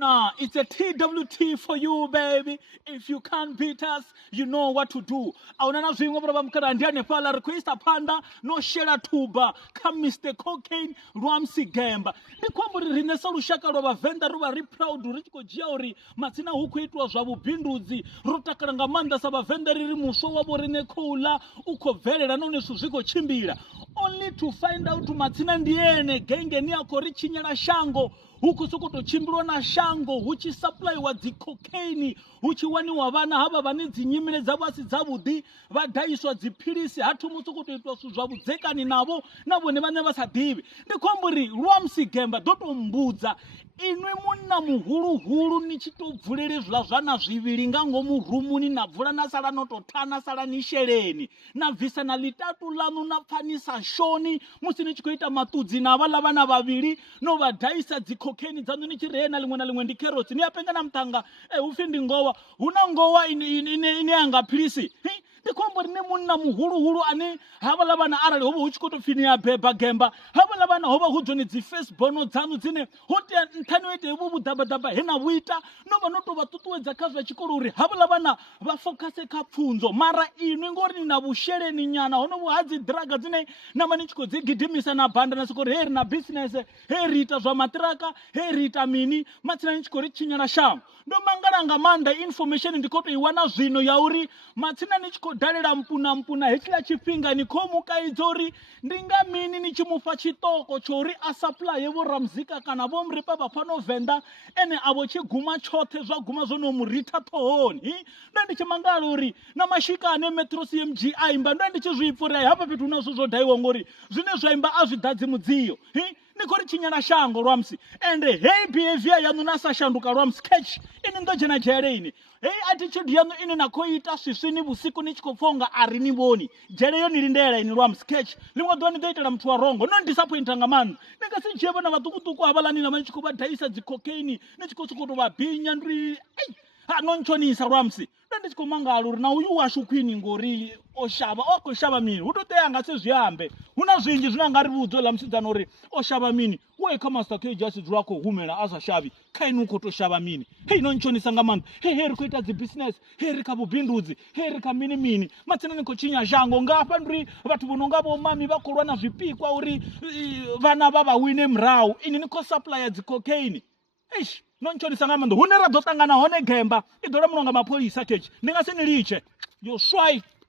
Nah, it's a TWT for you, baby. If you can't beat us, you know what to do. Aunana zwingo baba mkarandiane pala requesta panda no share tuba. Come Mr Cocaine Lwams Gemba. Ni kwambo rinesa lushaka roba Venda roba ri proud richiko jiauri matsina huku itwa zwabu binduzi rotakaranga manda saba Venda riri musho wabo rine koula uko velera none suziko chimbira. Only to find out matsina ndiene genge ni akori chinyala shango. Huku sokoto chimbiro na shango huchi supply wa di cocaine huchi wani wavana haba vani zinyimile zabasi zabudi vadaiswa zipirisi hatu musokoto itwa suzwabudzekani nabo nabo nevane vasadivi ndikwamburi Lwams Gemba doto mbudza inwe muna muhulu nichitobvulere zvazvana zviviri ngango murumuni nabvula nasala nototana sala nishereni nabvisa na litatu lanu napfanisa shoni musini chikoita matudzi na valavana vaviri no vadaisa dzikokeni dzanu nichirena limwe na limwe ndi carrots ni apenga na mtanga ufindi ngowa una ngowa ine anga pilisi ndikwambo rine munna muhulu ane havalavana arali hovo huchikoto fini ya beba Gemba havalavana hova hudzoni dzi firstborn dzanu dzine hote nthani wete vuvu dabadaba hena vuita nova noto vatutuwedza kazva chikoro uri havalavana vafokase kapfunzo mara inwi ngori na vusheleni nyana hono vuhadzi draga dzine namani chiko dzigidimisa na banda na sikori heri na business heri ita zva matraka heri ita mini matsina nichikori chinyana shango ndo mangaranga manda information ndikoto iwana zvino yauri matsina nichiko dalera mpuna hechila chipinga ni komuka idzori ndinga mini nichimufa chitoko chori asupply yevo ramzika kana vomripa vapano Venda ene avo chiguma chote zvaguma zvono murita tohoni ndo ndichimangala uri na mashika ane metro CMG aimba ndo ndichizvipfurai hapa petu nazvo zvodhaiwa ngori zvine zvaimba azvidhadzi mudziyo nikori chinyana shango Lwams ende hey behavior yanu nasashanduka Lwams catch ini ndo jena jere ini hey attitude yanu ini nakoita swisini busiku nichikofonga arini boni jere yo nilindera ini Lwams catch limwe dwani doitela mtu wa rongo non disappointinga manu nika sinjeba na vatukutuku abalani na manchikoba daisa dzikokaini nichikosokoto vabinya ndri anonchonisa Lwams ndichikomanga aluri na uyu washukwini ngori oshaba okoshaba mini utoteanga sezviyambe una zvinji zvinanga rivudzo la musidzano ri oshaba mini we kama state just drako humela asashavi kainu kotoshaba mini hey nonchonisa ngamanda hey rikuita dzi business hey rikabubindudzi hey rikamini matsina nikochinya zhango ngapa ndri vatu vononga vo mami vakolwa na zvipikwa uri vana vava wine mrau ini niko supplier dzi cocaine eish nonchonisa ngamanda hunera dotangana hone Gemba idora munonga mapolisa kechi ndingasiniliche yo swai